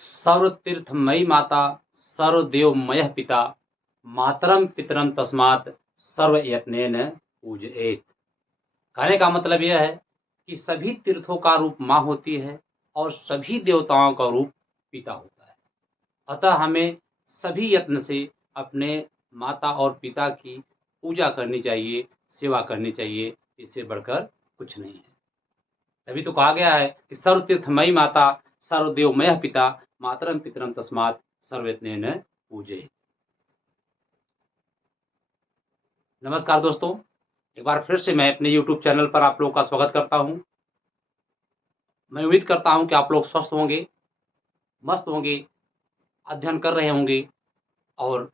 सर्वतीर्थमयी माता सर्वदेवमयः पिता मातरम पितरम तस्मात् सर्वयत्नेन पूजयेत्। कहने का मतलब यह है कि सभी तीर्थों का रूप माँ होती है और सभी देवताओं का रूप पिता होता है। अतः हमें सभी यत्न से अपने माता और पिता की पूजा करनी चाहिए, सेवा करनी चाहिए, इससे बढ़कर कुछ नहीं है। तभी तो कहा गया है कि सर्वतीर्थमयी माता सर्वदेवमयः पिता मातरम पितरम तस्मात् सर्वयत्नेन पूजयेत्। नमस्कार दोस्तों, एक बार फिर से मैं अपने YouTube चैनल पर आप लोगों का स्वागत करता हूं। मैं उम्मीद करता हूं कि आप लोग स्वस्थ होंगे, मस्त होंगे, अध्ययन कर रहे होंगे और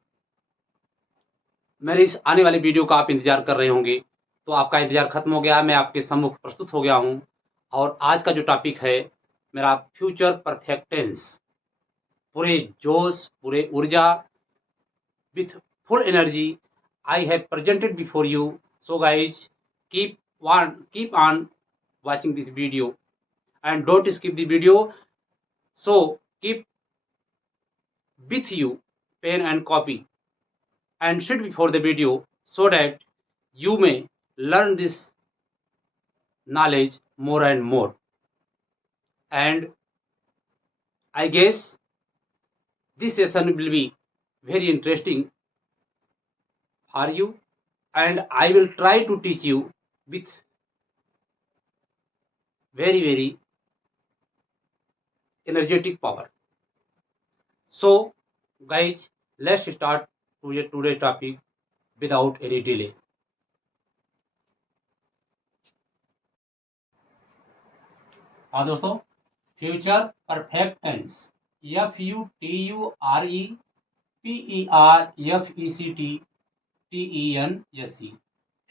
मेरी इस आने वाली वीडियो का आप इंतजार कर रहे होंगे। तो आपका इंतजार खत्म हो गया, मैं आपके सम्मुख प्रस्तुत हो गया हूं। और आज का जो टॉपिक है मेरा फ्यूचर परफेक्ट टेंस। पूरे जोश, पूरे ऊर्जा, with full energy, I have presented before you. So guys, keep on watching this video and don't skip the video. So keep with you pen and copy and sit before the video so that you may learn this knowledge more and more. And I guess this session will be very interesting for you, and I will try to teach you with very energetic power. So guys, let's start today's topic without any delay. हाँ दोस्तों, future perfect tense, FUTUREPERFECTTENSE।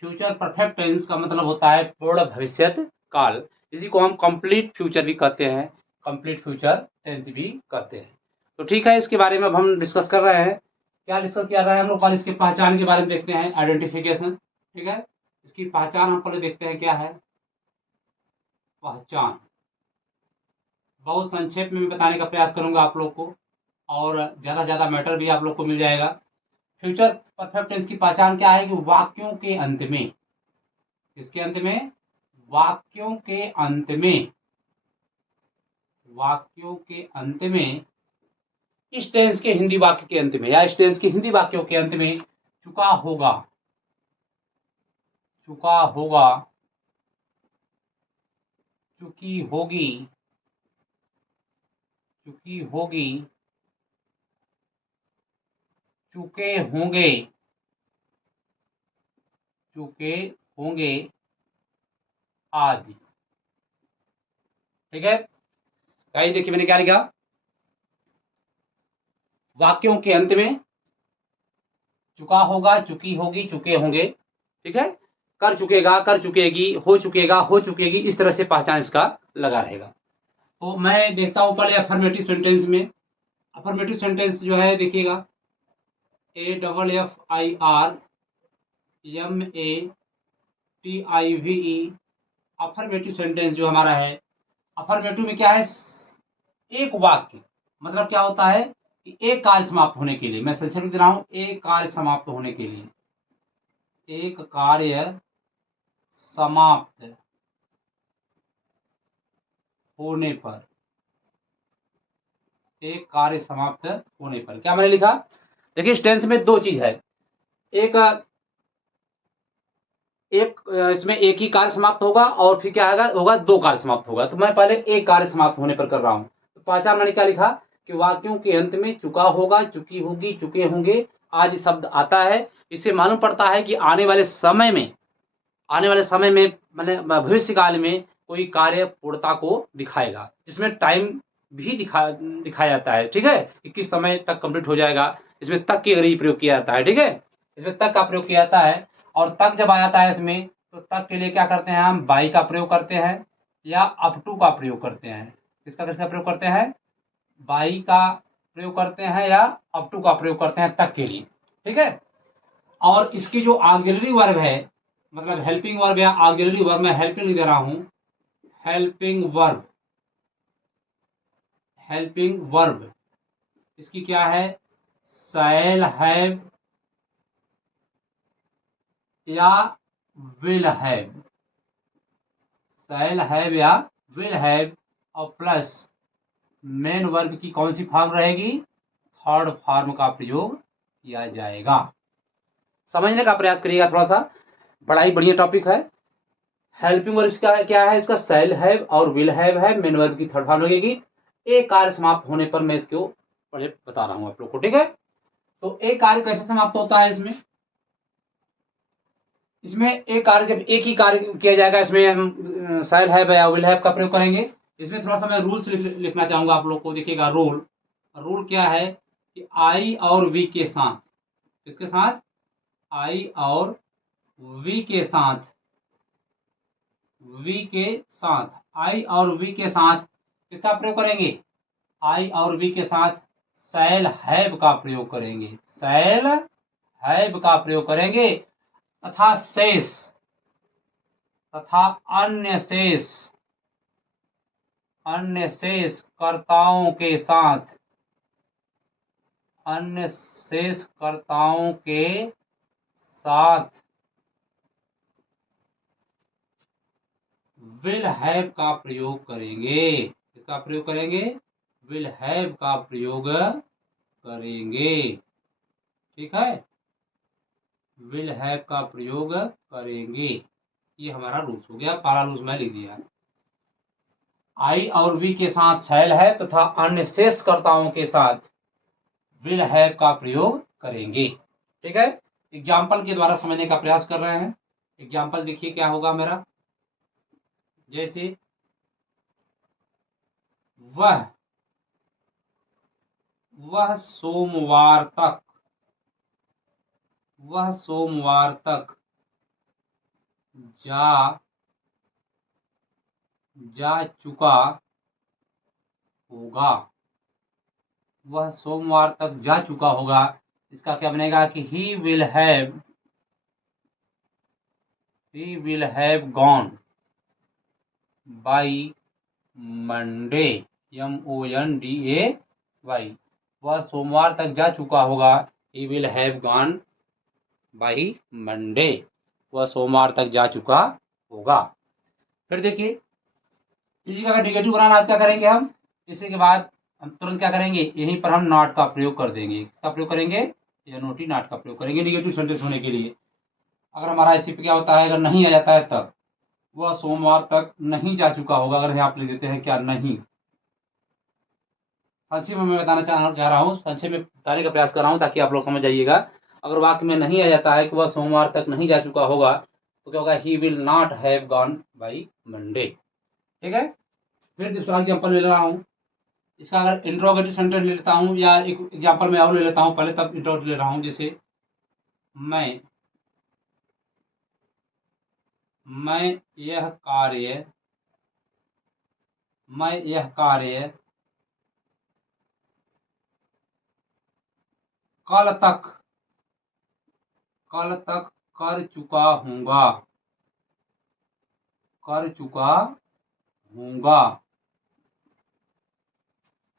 Future perfect tense का मतलब होता है पूर्ण भविष्यत काल। इसी को हम कंप्लीट फ्यूचर भी कहते हैं, कंप्लीट फ्यूचर टेंस भी कहते हैं। तो ठीक है, इसके बारे में अब हम डिस्कस कर रहे हैं। क्या डिस्कस किया रहा है हम लोग? इसकी पहचान के बारे में देखते हैं, आइडेंटिफिकेशन। ठीक है, इसकी पहचान हम पहले देखते हैं क्या है पहचान। बहुत संक्षेप में बताने का प्रयास करूंगा आप लोग को, और ज़्यादा मैटर भी आप लोग को मिल जाएगा। फ्यूचर परफेक्ट टेंस की पहचान क्या है कि वाक्यों के अंत में, इसके अंत में, वाक्यों के अंत में, वाक्यों के अंत में, इस टेंस के हिंदी वाक्य के अंत में या इस टेंस के हिंदी वाक्यों के अंत में चुका होगा, चुका होगा, चुकी होगी, चुकी होगी, चुके होंगे, चुके होंगे आदि। ठीक है गाइस, देखिए मैंने क्या लिखा, वाक्यों के अंत में चुका होगा, चुकी होगी, चुके होंगे। ठीक है, कर चुकेगा, कर चुकेगी, हो चुकेगा, हो चुकेगी, इस तरह से पहचान इसका लगा रहेगा। तो मैं देखता हूं पहले अफर्मेटिव सेंटेंस में। अफर्मेटिव सेंटेंस जो है देखिएगा, AFFIRMATIVE, अफर्मेटिव सेंटेंस जो हमारा है। अफर्मेटिव में क्या है, एक वाक्य, मतलब क्या होता है कि एक कार्य समाप्त होने के लिए, मैं संक्षेप में दे रहा हूं, एक कार्य समाप्त होने के लिए, एक कार्य समाप्त होने पर, एक कार्य समाप्त होने पर क्या मैंने लिखा, देखिए इस टेंस में दो चीज है। एक इसमें एक ही कार्य समाप्त होगा और फिर क्या होगा दो कार्य समाप्त होगा। तो मैं पहले एक कार्य समाप्त होने पर कर रहा हूं। तो पहचान मैंने क्या लिखा कि वाक्यों के अंत में चुका होगा, चुकी होगी, चुके होंगे आदि शब्द आता है। इससे मालूम पड़ता है कि आने वाले समय में, मैंने भविष्य काल में कोई कार्य पूर्णता को दिखाएगा, जिसमें टाइम भी दिखाया जाता है। ठीक है, कि किस समय तक कंप्लीट हो जाएगा, इसमें तक की अंग्रेजी प्रयोग किया जाता है। ठीक है, इसमें तक का प्रयोग किया जाता है। और तक जब आ जाता है इसमें, तो तक के लिए क्या करते हैं हम, बाई का प्रयोग करते हैं या अप टू का प्रयोग करते हैं। किसका प्रयोग करते हैं, बाई का प्रयोग करते हैं या अप टू का प्रयोग करते हैं तक के लिए। ठीक है, और इसकी जो ऑक्सिलरी वर्ब है, मतलब हेल्पिंग वर्ब या ऑक्सिलरी वर्ब, मैं हेल्पिंग दे रहा हूं, हेल्पिंग वर्ब, हेल्पिंग वर्ब इसकी क्या है, शैल हैव या विल हैव, शैल हैव या विल हैव, और प्लस मेन वर्ब की कौन सी फॉर्म रहेगी, थर्ड फॉर्म का प्रयोग किया जाएगा। समझने का प्रयास करिएगा थोड़ा सा, बड़ा ही बढ़िया टॉपिक है। हेल्पिंग वर्ब का क्या है, इसका शैल हैव और विल हैव है, मेन वर्ब की थर्ड फॉर्म लगेगी। एक कार्य समाप्त होने पर मैं इसको पहले बता रहा हूं आप लोग को, ठीक है। तो एक कार्य कैसे समाप्त होता है, इसमें एक कार्य जब एक ही कार्य किया जाएगा, इसमें हम शैल हैव या विल हैव का प्रयोग करेंगे। इसमें थोड़ा सा मैं रूल्स लिखना चाहूंगा आप लोग को, देखिएगा। रूल क्या है कि आई और वी के साथ, किसके साथ, आई और वी के साथ, आई और वी के साथ किसका प्रयोग करेंगे, आई और वी के साथ शैल हैव का प्रयोग करेंगे, शैल हैव का प्रयोग करेंगे, तथा शेष तथा अन्य शेष कर्ताओं के साथ, अन्य शेष कर्ताओं के साथ विल हैव का प्रयोग करेंगे। किसका प्रयोग करेंगे, विल हैव का प्रयोग करेंगे, ठीक है, विल हैव का प्रयोग करेंगे। ये हमारा रूल्स हो गया, पहला रूल्स मैं लिख दिया। आई और वी के साथ शैल है तथा अन्य शेष कर्ताओं के साथ विल हैव का प्रयोग करेंगे, ठीक है। एग्जाम्पल के द्वारा समझने का प्रयास कर रहे हैं। एग्जाम्पल देखिए क्या होगा मेरा, जैसे वह सोमवार तक जा चुका होगा, वह सोमवार तक जा चुका होगा। इसका क्या बनेगा कि he will have gone by Monday, Monday, वह सोमवार तक जा चुका होगा, he will have gone by Monday, वह सोमवार तक जा चुका होगा। फिर देखिए, इसी का नेगेटिव बनाना क्या करेंगे हम, इसी के बाद हम तुरंत क्या करेंगे, यहीं पर हम नॉट का प्रयोग कर देंगे। किसका प्रयोग करेंगे, NOT, नॉट का प्रयोग करेंगे नेगेटिव सेंटेंस होने के लिए। अगर हमारा इसी पे क्या होता है, अगर नहीं आ जाता है तब वह सोमवार तक नहीं जा चुका होगा, अगर यहाँ आप लिख देते हैं क्या, नहीं। संक्षेप में मैं बताना चाह रहा हूँ, संक्षेप में बताने का प्रयास कर रहा हूँ ताकि आप लोग समझ जाइएगा। अगर वाक्य में नहीं आ जाता है कि वह सोमवार तक नहीं जा चुका होगा, तो क्या होगा, he will not have gone by Monday, ठीक है। फिर दूसरा एग्जाम्पल ले रहा हूँ, इसका अगर इंट्रोगेटिव सेंटेंस ले लेता हूँ, या एक एग्जाम्पल में और ले लेता हूँ, पहले तब इंट्रोगेटिव ले रहा हूँ। जैसे मैं यह कार्य कल तक कर चुका हूँगा,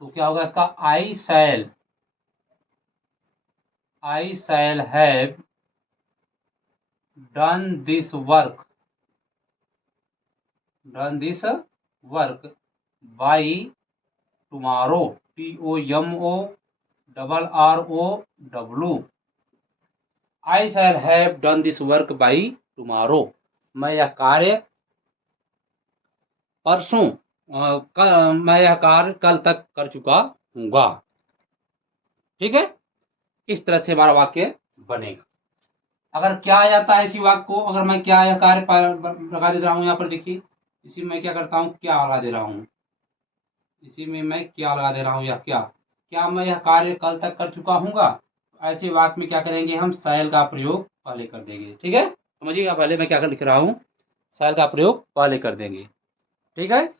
तो क्या होगा इसका, I shall have done this work by tomorrow, TOMORROW, I shall have done this work by tomorrow, मैं यह कार्य मैं यह कार्य कल तक कर चुका हूँगा, ठीक है। इस तरह से हमारा वाक्य बनेगा। अगर क्या आ जाता है इसी वाक्य को, अगर मैं क्या यह कार्य लगा दे रहा हूँ, यहाँ पर देखिए, इसी में क्या करता हूँ, क्या लगा दे रहा हूँ, इसी में मैं क्या लगा दे रहा हूँ, या क्या मैं यह कार्य कल तक कर चुका हूँगा, ऐसे वाक्य में क्या करेंगे, हम शैल का प्रयोग पहले कर देंगे, ठीक है। समझिएगा, पहले मैं क्या लिख रहा हूँ, शैल का प्रयोग पहले कर देंगे, ठीक है।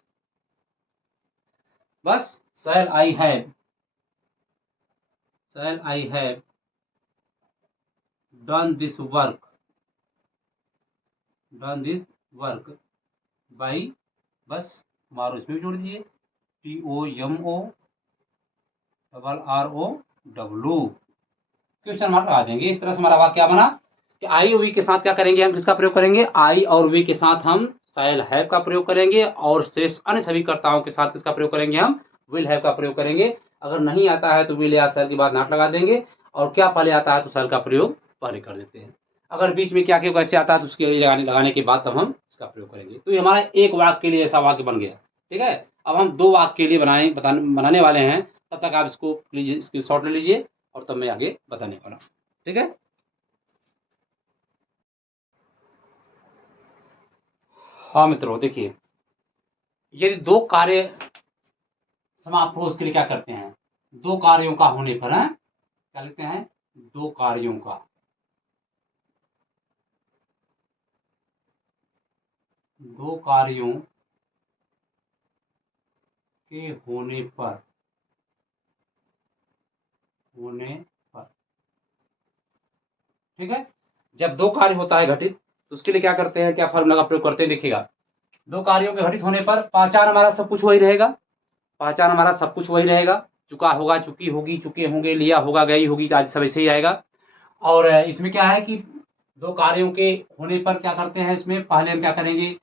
बस shall I have done this work by, बस टुमारो इसमें भी जोड़ दीजिए, TOMORROW, ROW क्वेश्चन मार्क लगा देंगे। इस तरह से हमारा वाक्य क्या बना कि आई और वी के साथ क्या करेंगे, हम किसका प्रयोग करेंगे, आई और वी के साथ हम शैल हैव का प्रयोग करेंगे और शेष अन्य सभी कर्ताओं के साथ किसका प्रयोग करेंगे, हम विल हैव का प्रयोग करेंगे। अगर नहीं आता है तो विल या शैल के बाद नॉट लगा देंगे, और क्या पहले आता है तो शैल का प्रयोग पहले कर देते हैं। अगर बीच में क्या क्यों कैसे आता है तो उसके लिए लगाने के बाद तब हम इसका प्रयोग करेंगे। तो ये हमारा एक वाक्य के लिए ऐसा वाक्य बन गया। ठीक है, अब हम दो वाक्य के लिए बनाने वाले हैं। तब तक आप इसको प्लीज स्क्रीनशॉट ले लीजिए और तब मैं आगे बताने वाला हूँ। ठीक है, हाँ मित्रों देखिए, यदि दो कार्य समाप्त हो उसके लिए क्या करते हैं, दो कार्यों का होने पर है क्या लिखते हैं, दो कार्यों का, दो कार्यों के होने पर ठीक है, जब दो कार्य होता है घटित तो उसके लिए क्या करते हैं, क्या फॉर्मूला का प्रयोग करते हैं, देखिएगा। दो कार्यों के घटित होने पर पहचान हमारा सब कुछ वही रहेगा, पहचान हमारा सब कुछ वही रहेगा, चुका होगा, चुकी होगी, चुके होंगे, लिया होगा, गई होगी, आज सब ऐसे ही आएगा। और इसमें क्या है कि दो कार्यों के होने पर क्या करते हैं, इसमें पहले हम क्या करेंगे,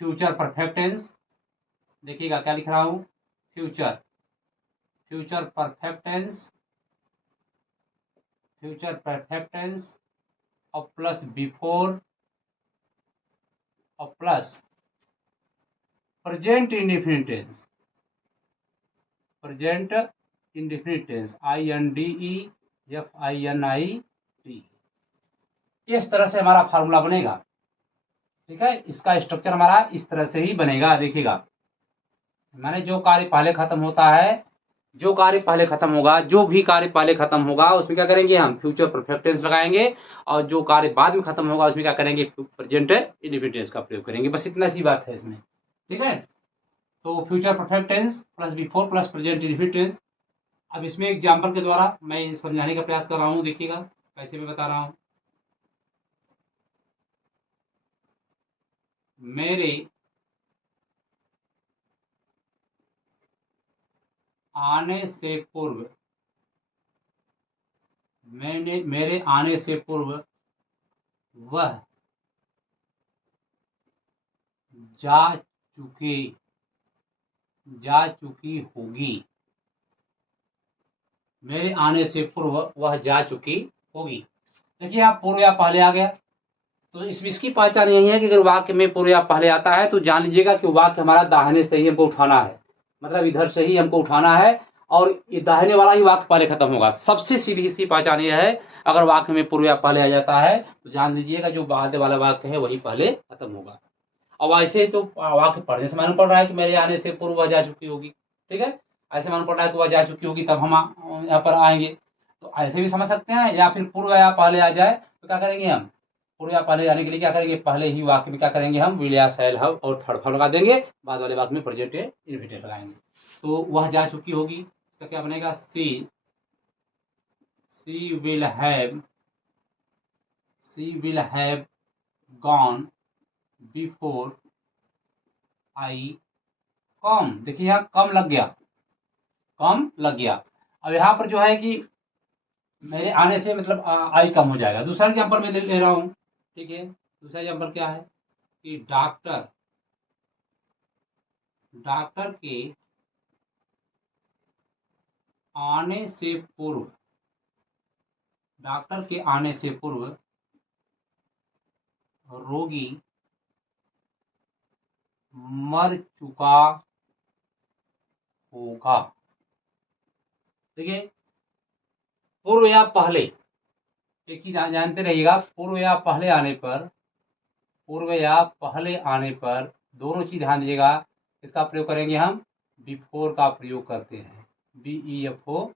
फ्यूचर परफेक्ट टेंस, देखिएगा क्या लिख रहा हूं, future perfect tense, future perfect tense और प्लस बिफोर और plus present indefinite tense, present indefinite tense INDEFINIT, इस तरह से हमारा फार्मूला बनेगा। ठीक है, इसका स्ट्रक्चर हमारा इस तरह से ही बनेगा। देखिएगा, माने जो कार्य पहले खत्म होता है, जो कार्य पहले खत्म होगा, जो भी कार्य पहले खत्म होगा उसमें क्या करेंगे, हम फ्यूचर परफेक्ट टेंस लगाएंगे, और जो कार्य बाद में खत्म होगा उसमें क्या करेंगे, प्रेजेंट इंडेफिनिट टेंस का प्रयोग करेंगे। बस इतना सी बात है इसमें। ठीक है, तो future perfect tense plus before plus present indefinite tense. अब इसमें एग्जाम्पल के द्वारा मैं समझाने का प्रयास कर रहा हूँ, देखिएगा कैसे मैं बता रहा हूँ। मेरे आने से पूर्व, मेरे आने से पूर्व वह जा चुकी होगी, मेरे आने से पूर्व वह जा चुकी होगी। देखिए आप पूर्व या पहले आ गया, तो इसकी पहचान यही है कि अगर वाक्य में पूर्व या पहले आता है तो जान लीजिएगा कि वाक्य हमारा दाहिने से ही हमको उठाना है, मतलब इधर से ही हमको उठाना है, और ये दाहिने वाला ही वाक्य पहले खत्म होगा। सबसे सीधी इसकी पहचान यह है, अगर वाक्य में पूर्व या पहले आ जाता है तो जान लीजिएगा जो बाद वाला वाक्य है वही पहले खत्म होगा। अब ऐसे तो वाक्य पढ़ने से मालूम पड़ रहा है कि मेरे आने से पूर्व वह जा चुकी होगी। ठीक है, ऐसे मालूम पड़ रहा है कि वह जा चुकी होगी, तब हम यहाँ पर आएंगे। तो ऐसे भी समझ सकते हैं, या फिर पूर्व या पहले आ जाए तो क्या करेंगे, हम पूर्व या पहले आने के लिए क्या करेंगे, पहले ही वाक्य में क्या करेंगे, हम विल या शैल हैव और थर्ड फॉर्म लगा देंगे, बाद वाले वाक्य में प्रेजेंट इंडेफिनिट लगाएंगे। तो वह जा चुकी होगी, इसका क्या बनेगा, she will have gone before I come. देखिए यहाँ कम लग गया, कम लग गया। अब यहाँ पर जो है कि मेरे आने से मतलब आई कम हो जाएगा। दूसरा एग्जाम्पल मैं ले रहा हूँ। ठीक है, दूसरा एग्जाम्पल क्या है कि डॉक्टर के आने से पूर्व, डॉक्टर के आने से पूर्व रोगी मर चुका होगा। देखिए पूर्व या पहले, देखिए जानते रहिएगा, पूर्व या पहले आने पर, पूर्व या पहले आने पर दोनों चीज ध्यान दीजिएगा, इसका प्रयोग करेंगे हम, बिफोर का प्रयोग करते हैं, BEFOR।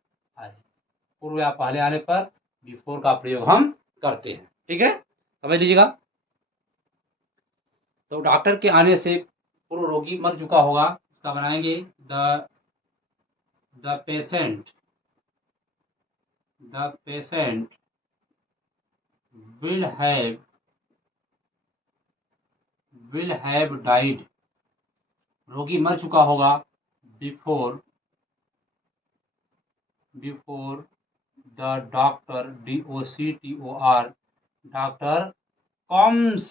पूर्व या पहले आने पर बिफोर का प्रयोग हम करते हैं। ठीक है, समझ लीजिएगा। तो डॉक्टर के आने से पूर्व रोगी मर चुका होगा, इसका बनाएंगे the patient will have died, रोगी मर चुका होगा before before the doctor, DOCTOR, doctor comes.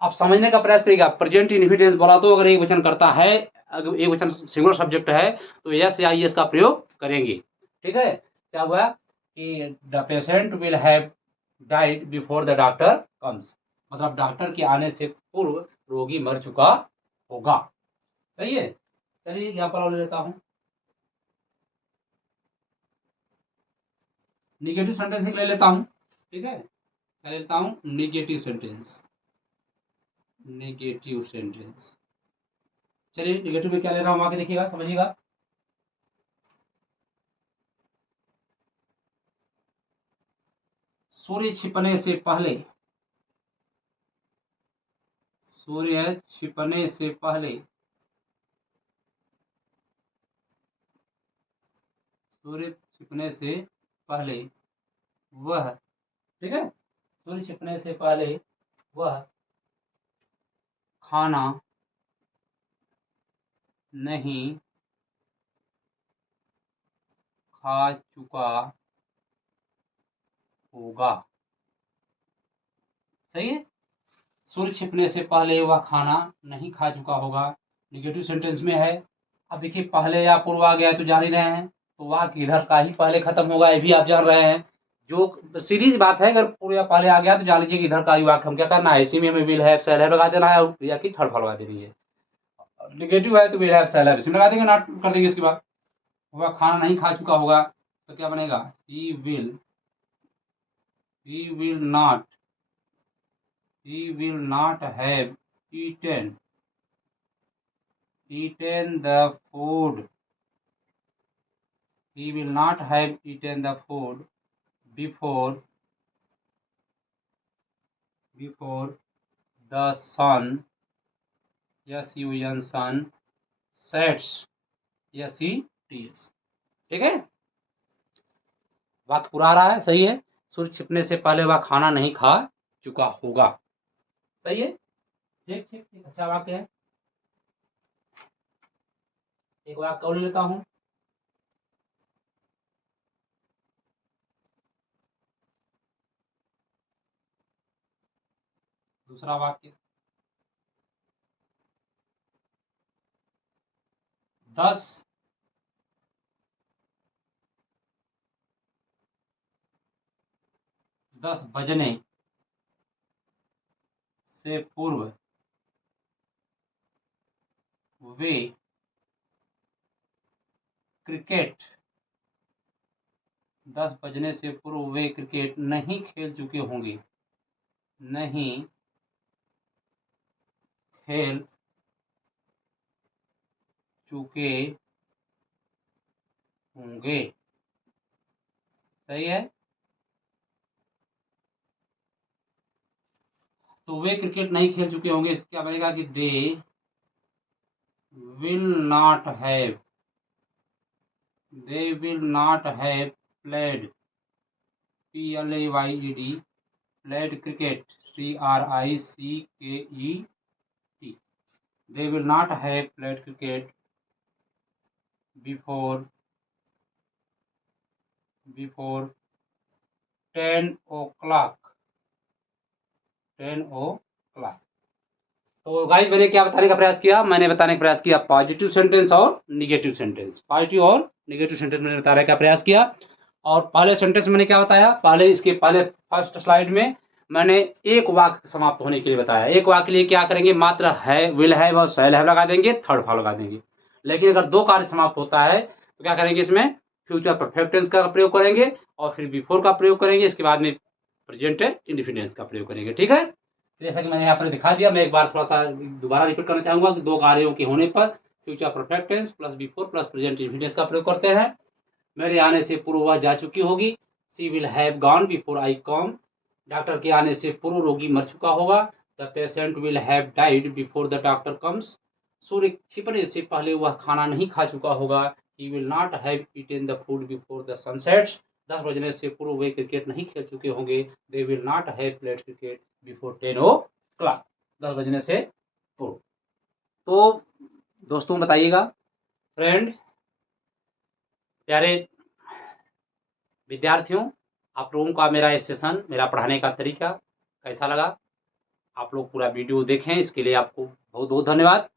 आप समझने का प्रयास करिएगा। प्रेजेंट इंडिफिनिट बोला तो अगर एक वचन करता है, अगर एक वचन सिंगुलर सब्जेक्ट है तो यस या ईएस का प्रयोग करेंगे। ठीक है, क्या हुआ कि the patient will have died before the doctor comes, मतलब डॉक्टर के आने से पूर्व रोगी मर चुका होगा। सही है, चलिए एग्जाम्पल और ले लेता हूँ। निगेटिव सेंटेंस ले लेता हूँ। ठीक है, ले लेता हूँ निगेटिव सेंटेंस। निगेटिव सेंटेंस, चलिए निगेटिव में क्या ले रहा हूँ वहां के देखिएगा, समझिएगा। सूर्य छिपने से पहले, सूर्य छिपने से पहले, सूर्य छिपने से पहले वह, ठीक है, सूर्य छिपने से पहले वह खाना नहीं खा चुका होगा। सही है, सूर्य छिपने से पहले वह खाना नहीं खा चुका होगा, निगेटिव सेंटेंस में है। अब देखिए पहले या पूर्व आ गया है तो जान ही रहे हैं, तो वाक्य इधर का ही पहले खत्म होगा, ये भी आप जान रहे हैं। जो सीरीज बात है, अगर पूर्व या पहले आ गया तो जान लीजिए कि इधर का ही वाक्य हम क्या करना है, इसी में हमें विल हैव शैल हैव लगा देना है, या कि थर्ड फॉल लगा देनी है। निगेटिव है तो विल हैव शैल हैव इसमें लगा देंगे, नॉट कर देंगे इसके बाद। वह खाना नहीं खा चुका होगा तो क्या बनेगा, ही will not, he will not have eaten the food, he will not have eaten the food before the sun, sun sets, SETS। ठीक है, वाक्य पूरा आ रहा है, सही है। सूर्य छिपने से पहले वह खाना नहीं खा चुका होगा। सही है, ठीक ठीक ठीक, अच्छा वाक्य है। एक वाक्य और लेता हूं। दूसरा वाक्य, 10 बजने से पूर्व वे क्रिकेट, 10 बजने से पूर्व वे क्रिकेट नहीं खेल चुके होंगे, नहीं खेल चुके होंगे। सही है, तो वे क्रिकेट नहीं खेल चुके होंगे, इसका क्या बनेगा कि they will not have, they will not have played, PLAYED, played cricket, CRICKET, they will not have played cricket before 10 o'clock, 10 o'clock। तो गाइस मैंने क्या बताने का प्रयास किया, मैंने बताने का प्रयास किया पॉजिटिव सेंटेंस और निगेटिव सेंटेंस, पॉजिटिव और निगेटिव सेंटेंस मैंने बताने का प्रयास किया। और पहले सेंटेंस मैंने क्या बताया, पहले इसके पहले फर्स्ट स्लाइड में मैंने एक वाक्य समाप्त होने के लिए बताया। एक वाक्य के लिए क्या करेंगे, मात्र है, विल हैव और शैल हैव लगा देंगे, थर्ड फॉल लगा देंगे। लेकिन अगर दो कार्य समाप्त होता है तो क्या करेंगे, इसमें फ्यूचर परफेक्ट टेंस का प्रयोग करेंगे और फिर बिफोर का प्रयोग करेंगे, इसके बाद में प्रेजेंट इंडिफिनिट का प्रयोग करेंगे। ठीक है, जैसा कि मैंने यहाँ पर दिखा दिया, मैं एक बार थोड़ा सा दोबारा रिपीट करना चाहूंगा कि दो कार्यों के होने पर future perfect tense plus before plus present indefinite का प्रयोग करते हैं। मेरे आने से पूर्व वह जा चुकी होगी, she will have gone before I come, doctor के आने से पूर्व रोगी मर चुका होगा, the patient will have died before the doctor comes, सूर्य छिपने से पहले वह खाना नहीं खा चुका होगा, he will not have eaten the food before the sunsets, 10 बजने से पूर्व वे क्रिकेट नहीं खेल चुके होंगे, they will not have played cricket before 10 o'clock, 10 बजने से पूर्व। तो दोस्तों बताइएगा, फ्रेंड, प्यारे विद्यार्थियों, आप लोगों का मेरा ये सेशन, मेरा पढ़ाने का तरीका कैसा लगा? आप लोग पूरा वीडियो देखें, इसके लिए आपको बहुत बहुत धन्यवाद।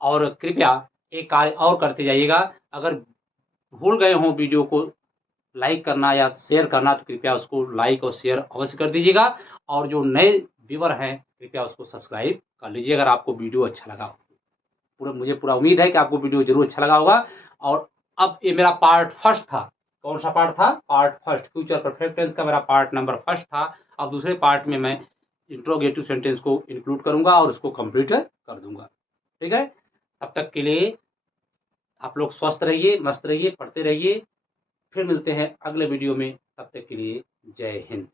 और कृपया एक कार्य और करते जाइएगा, अगर भूल गए हों वीडियो को लाइक करना या शेयर करना तो कृपया उसको लाइक और शेयर अवश्य कर दीजिएगा। और जो नए व्यूअर हैं कृपया उसको सब्सक्राइब कर लीजिए अगर आपको वीडियो अच्छा लगा हो। मुझे पूरा उम्मीद है कि आपको वीडियो ज़रूर अच्छा लगा होगा। और अब ये मेरा पार्ट फर्स्ट था। कौन सा पार्ट था? Part first, future perfect tense का मेरा पार्ट नंबर फर्स्ट था। अब दूसरे पार्ट में मैं इंट्रोगेटिव सेंटेंस को इंक्लूड करूंगा और उसको कंप्लीट कर दूंगा। ठीक है, तब तक के लिए आप लोग स्वस्थ रहिए, मस्त रहिए, पढ़ते रहिए। फिर मिलते हैं अगले वीडियो में, तब तक के लिए जय हिंद।